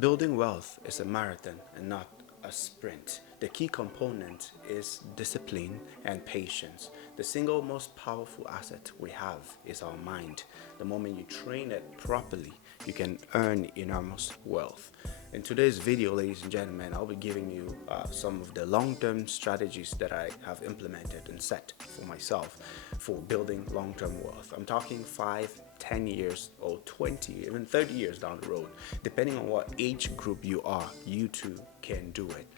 Building wealth is a marathon and not a sprint. The key component is discipline and patience. The single most powerful asset we have is our mind. The moment you train it properly, you can earn enormous wealth. In today's video, ladies and gentlemen, I'll be giving you some of the long-term strategies that I have implemented and set for myself for building long-term wealth. I'm talking 5, 10 years or 20, even 30 years down the road. Depending on what age group you are, you too can do it.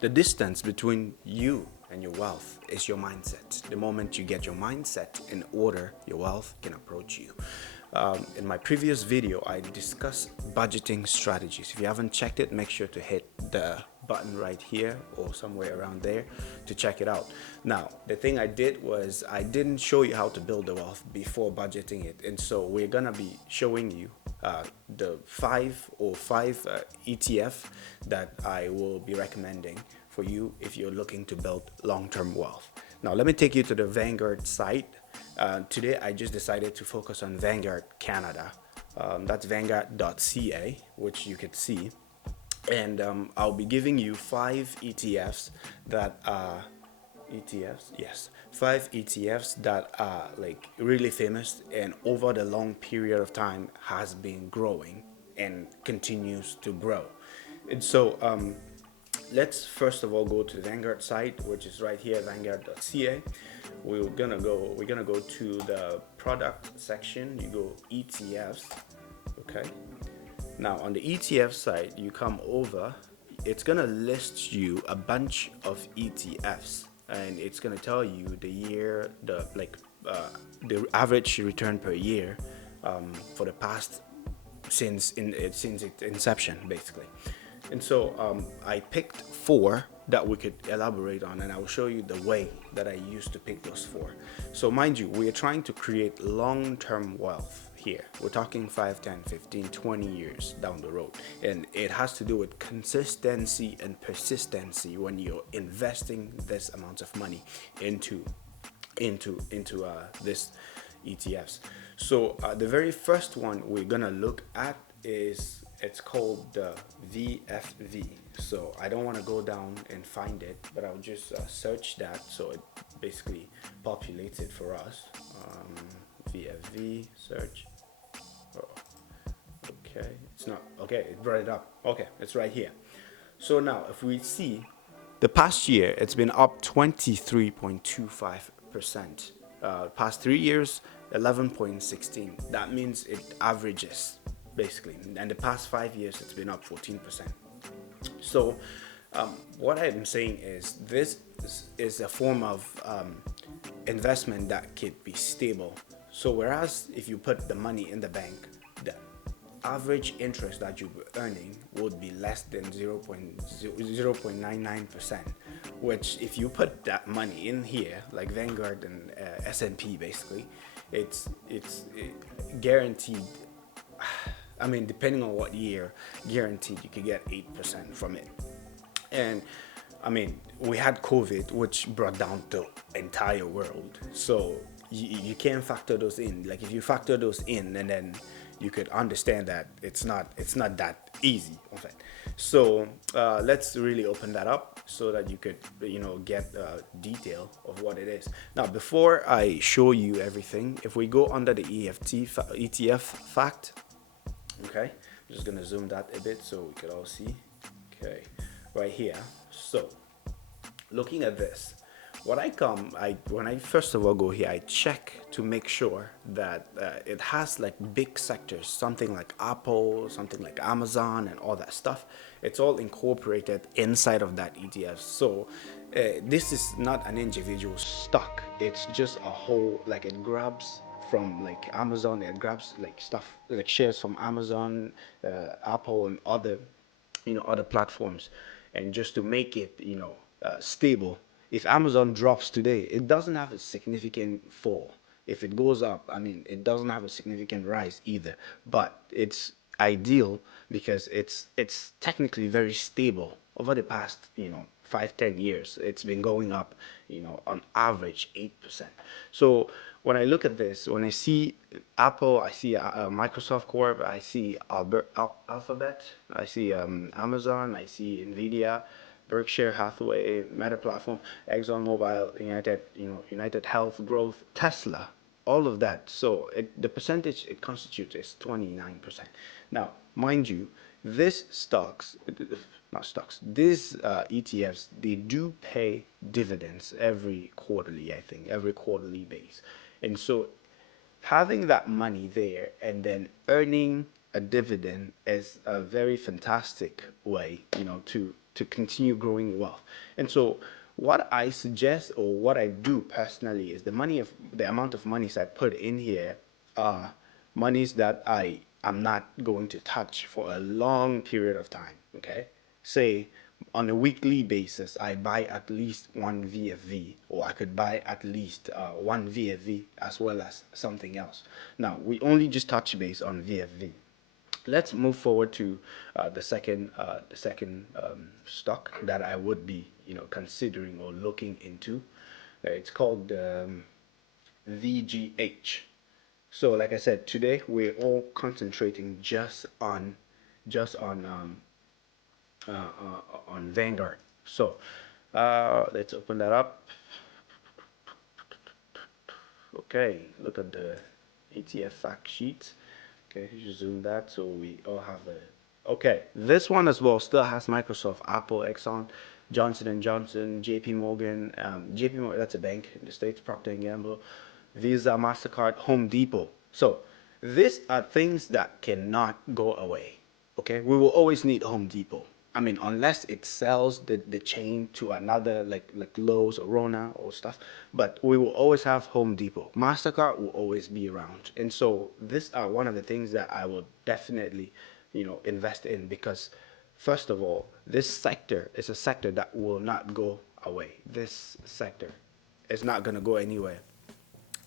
The distance between you and your wealth is your mindset. The moment you get your mindset in order, your wealth can approach you. In my previous video, I discussed budgeting strategies. If you haven't checked it, make sure to hit the button right here or somewhere around there to check it out. Now, the thing I did was I didn't show you how to build the wealth before budgeting it. And so we're going to be showing you the five ETF that I will be recommending for you if you're looking to build long-term wealth. Now, let me take you to the Vanguard site. Today, I just decided to focus on Vanguard Canada. That's vanguard.ca, which you could see. And I'll be giving you 5 ETFs that are five ETFs that are like really famous and over the long period of time has been growing and continues to grow. And so let's first of all go to the Vanguard site, which is right here, vanguard.ca. We're gonna go to the product section. You go ETFs, okay. Now on the ETF site, you come over. It's gonna list you a bunch of ETFs, and it's gonna tell you the year, the average return per year for the past since its inception, basically. And so I picked 4 that we could elaborate on, and I will show you the way that I used to pick those 4. So mind you, we are trying to create long-term wealth here. We're talking 5, 10, 15, 20 years down the road. And it has to do with consistency and persistency when you're investing this amount of money into this ETFs. So the very first one we're gonna look at it's called the VFV. So I don't want to go down and find it, but I'll just search that, so it basically populates it for us. VFV search. Oh, okay, it's not okay. It brought it up. Okay, it's right here. So now if we see the past year, it's been up 23.25%. Past 3 years, 11.16. That means it averages basically, and the past 5 years it's been up 14%. So what I'm saying is this is a form of investment that could be stable. So whereas if you put the money in the bank, the average interest that you'll be earning would be less than 0.99%, which if you put that money in here, like Vanguard and S&P, basically, it's guaranteed. I mean, depending on what year, guaranteed you could get 8% from it. And I mean, we had COVID, which brought down the entire world. So you can't factor those in. Like if you factor those in, and then you could understand that it's not that easy. Okay. So let's really open that up so that you could get detail of what it is. Now, before I show you everything, if we go under the ETF fact. Okay, I'm just gonna zoom that a bit so we could all see. Okay, right here. So looking at this, when I first of all go here, I check to make sure that it has like big sectors, something like Apple, something like Amazon, and all that stuff. It's all incorporated inside of that ETF. So this is not an individual stock. It's just a whole, like it grabs from like Amazon, it grabs like stuff like shares from Amazon, Apple, and other other platforms, and just to make it stable. If Amazon drops today, it doesn't have a significant fall. If it goes up, I mean, it doesn't have a significant rise either. But it's ideal because it's technically very stable over the past 5, 10 years. It's been going up on average 8%. So when I look at this, when I see Apple, I see Microsoft Corp, I see Alphabet, I see Amazon, I see Nvidia, Berkshire Hathaway, Meta Platform, ExxonMobil, United Health Growth, Tesla, all of that. So the percentage it constitutes is 29%. Now, mind you, this stocks, not stocks, these ETFs, they do pay dividends every quarterly, I think, every quarterly base. And so having that money there and then earning a dividend is a very fantastic way, to continue growing wealth. And so what I suggest or what I do personally is the amount of monies I put in here are monies that I am not going to touch for a long period of time. Okay. Say on a weekly basis, I buy at least one VFV, or I could buy at least one VFV as well as something else. Now, we only just touch base on VFV. Let's move forward to the second stock that I would be, considering or looking into. It's called VGH. So, like I said, today we're all concentrating just on Vanguard. So let's open that up. Okay, look at the ETF fact sheet. Okay, you zoom that so we all have a. Okay, this one as well still has Microsoft, Apple, Exxon, Johnson and Johnson, JP Morgan. JP Morgan, that's a bank in the States, Procter and Gamble, Visa, Mastercard, Home Depot. So these are things that cannot go away. Okay, we will always need Home Depot. I mean, unless it sells the chain to another like Lowe's or Rona or stuff, but we will always have Home Depot. Mastercard will always be around, and so these are one of the things that I will definitely, invest in because, first of all, this sector is a sector that will not go away. This sector is not gonna go anywhere.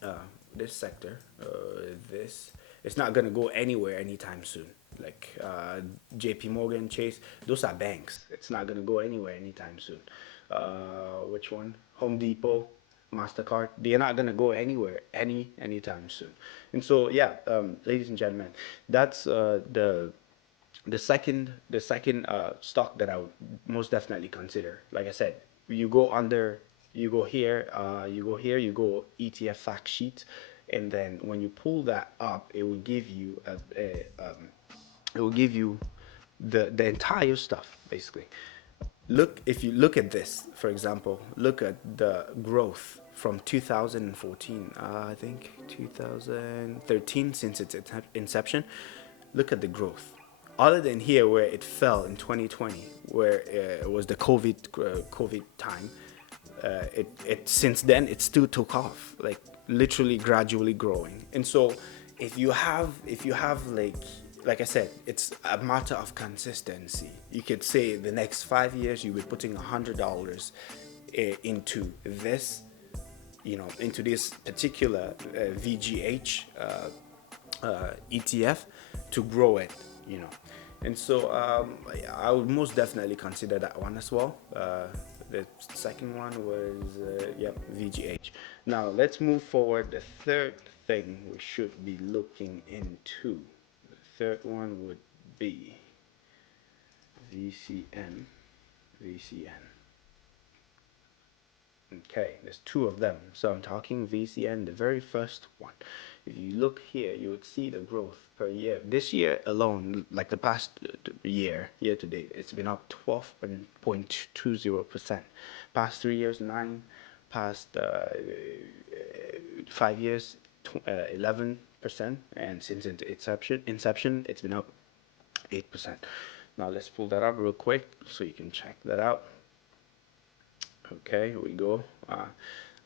uh, this sector, this it's not gonna go anywhere anytime soon. Like J.P. Morgan, Chase, those are banks. It's not gonna go anywhere anytime soon. Which one? Home Depot, Mastercard. They're not gonna go anywhere anytime soon. And so yeah, ladies and gentlemen, that's the second stock that I would most definitely consider. Like I said, you go under, you go here, you go ETF fact sheet, and then when you pull that up, it will give you it will give you the entire stuff basically. Look, if you look at this, for example, look at the growth from 2014, I think 2013, since its inception. Look at the growth. Other than here, where it fell in 2020, where it was the COVID time, it since then it still took off, like literally gradually growing. And so, if you have like I said, it's a matter of consistency. You could say the next 5 years you'll be putting $100 into this, into this particular VGH ETF to grow it, you know. And so I would most definitely consider that one as well. The second one was, VGH. Now let's move forward. The third thing we should be looking into. The third one would be VCN. VCN. Okay, there's two of them. So I'm talking VCN, the very first one. If you look here, you would see the growth per year. This year alone, like the past year to date, it's been up 12.20%. Past 3 years, 9. Past 5 years, 11%. And since its inception, it's been up 8%. Now let's pull that up real quick so you can check that out. Okay, here we go.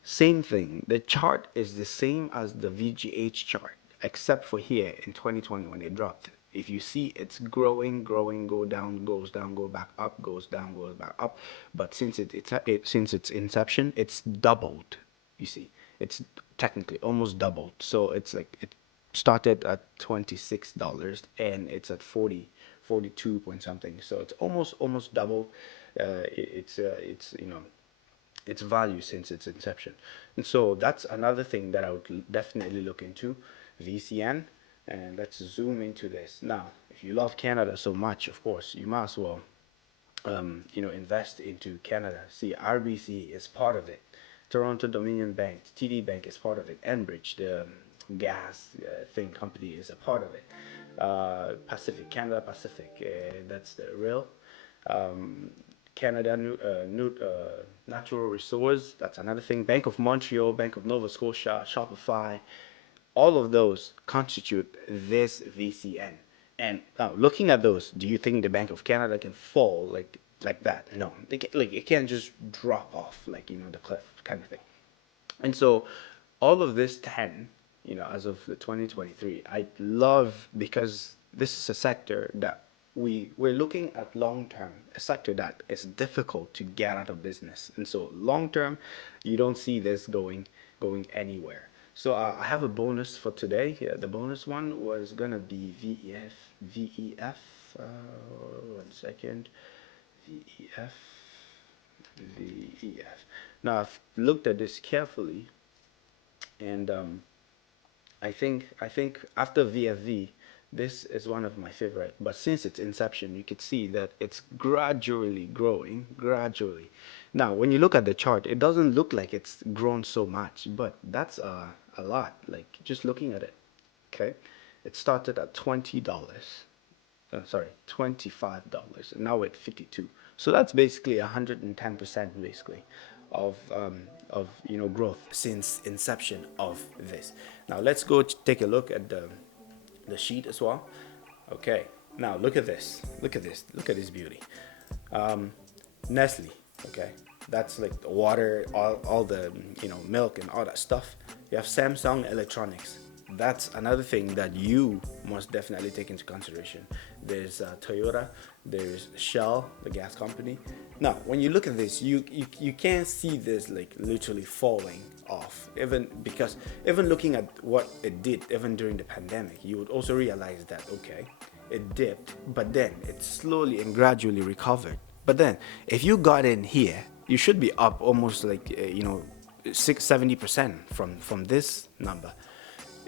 Same thing. The chart is the same as the VGH chart, except for here in 2020 when it dropped. If you see, it's growing, growing, go down, goes down, go back up, goes down, goes back up. But since its inception, it's doubled. You see, it's technically almost doubled. So it's like it started at $26 and it's at 42 point something. So it's almost doubled. It's its value since its inception. And so that's another thing that I would definitely look into, VCN. And let's zoom into this. Now, if you love Canada so much, of course, you might as well invest into Canada. See, RBC is part of it. Toronto Dominion Bank, TD Bank is part of it. Enbridge, the gas thing company, is a part of it. Pacific, Canada Pacific, that's the real. Um, Canada Natural Resource, that's another thing. Bank of Montreal, Bank of Nova Scotia, Shopify, all of those constitute this VCN. And now, looking at those, do you think the Bank of Canada can fall like that? No, it can't just drop off like the cliff kind of thing. And so, all of this 10, as of the 2023, I love because this is a sector that we're looking at long term, a sector that is difficult to get out of business. And so long term, you don't see this going anywhere. So I have a bonus for today. Yeah, the bonus one was gonna be VEF. One second, VEF, VEF. Now I've looked at this carefully, and I think after VFV, this is one of my favorite. But since its inception, you could see that it's gradually growing, gradually. Now, when you look at the chart, it doesn't look like it's grown so much, but that's a lot. Like just looking at it, okay? It started at $20. Sorry, $25, and now at 52. So that's basically 110% basically of growth since inception of this. Now let's go take a look at the sheet as well. Okay, now look at this. Look at this. Look at this beauty. Nestle. Okay, that's like the water, all the milk and all that stuff. You have Samsung Electronics. That's another thing that you must definitely take into consideration. There's Toyota, there's Shell, the gas company. Now, when you look at this, you can't see this like literally falling off. Even looking at what it did, even during the pandemic, you would also realize that okay, it dipped, but then it slowly and gradually recovered. But then, if you got in here, you should be up almost like 70% from this number.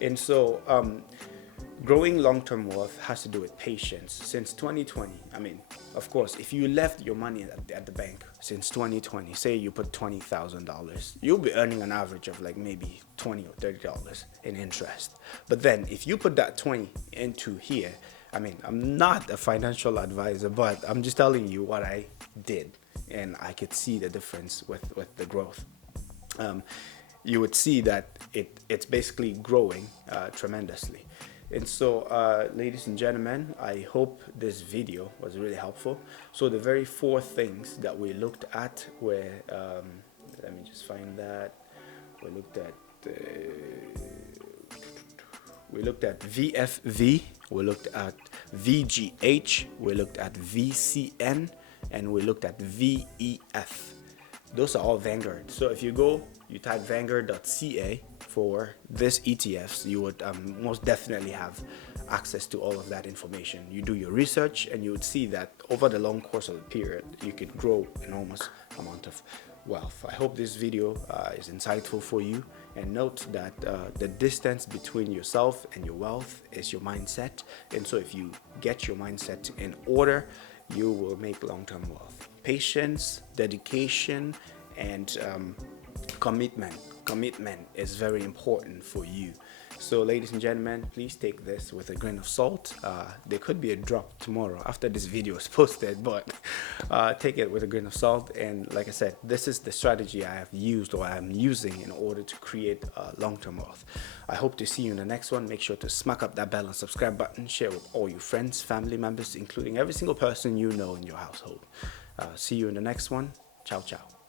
And so, growing long-term wealth has to do with patience. Since 2020, I mean, of course, if you left your money at the bank since 2020, say you put $20,000, you'll be earning an average of like maybe $20 or $30 in interest. But then, if you put that 20 into here, I mean, I'm not a financial advisor, but I'm just telling you what I did, and I could see the difference with the growth. You would see that it's basically growing tremendously. And so, ladies and gentlemen, I hope this video was really helpful. So the very four things that we looked at were, let me just find that. We looked at VFV, we looked at VGH, we looked at VCN, and we looked at VEF. Those are all Vanguard. So if you type vanguard.ca for this ETFs, you would most definitely have access to all of that information. You do your research and you would see that over the long course of the period, you could grow enormous amount of wealth. I hope this video is insightful for you, and note that the distance between yourself and your wealth is your mindset. And so if you get your mindset in order, you will make long-term wealth. Patience, dedication, and commitment is very important for you. So ladies and gentlemen, please take this with a grain of salt. There could be a drop tomorrow after this video is posted, but take it with a grain of salt. And like I said, this is the strategy I have used, or I am using, in order to create long-term wealth. I hope to see you in the next one. Make sure to smack up that bell and subscribe button. Share with all your friends, family members, including every single person you know in your household. See you in the next one. Ciao, ciao.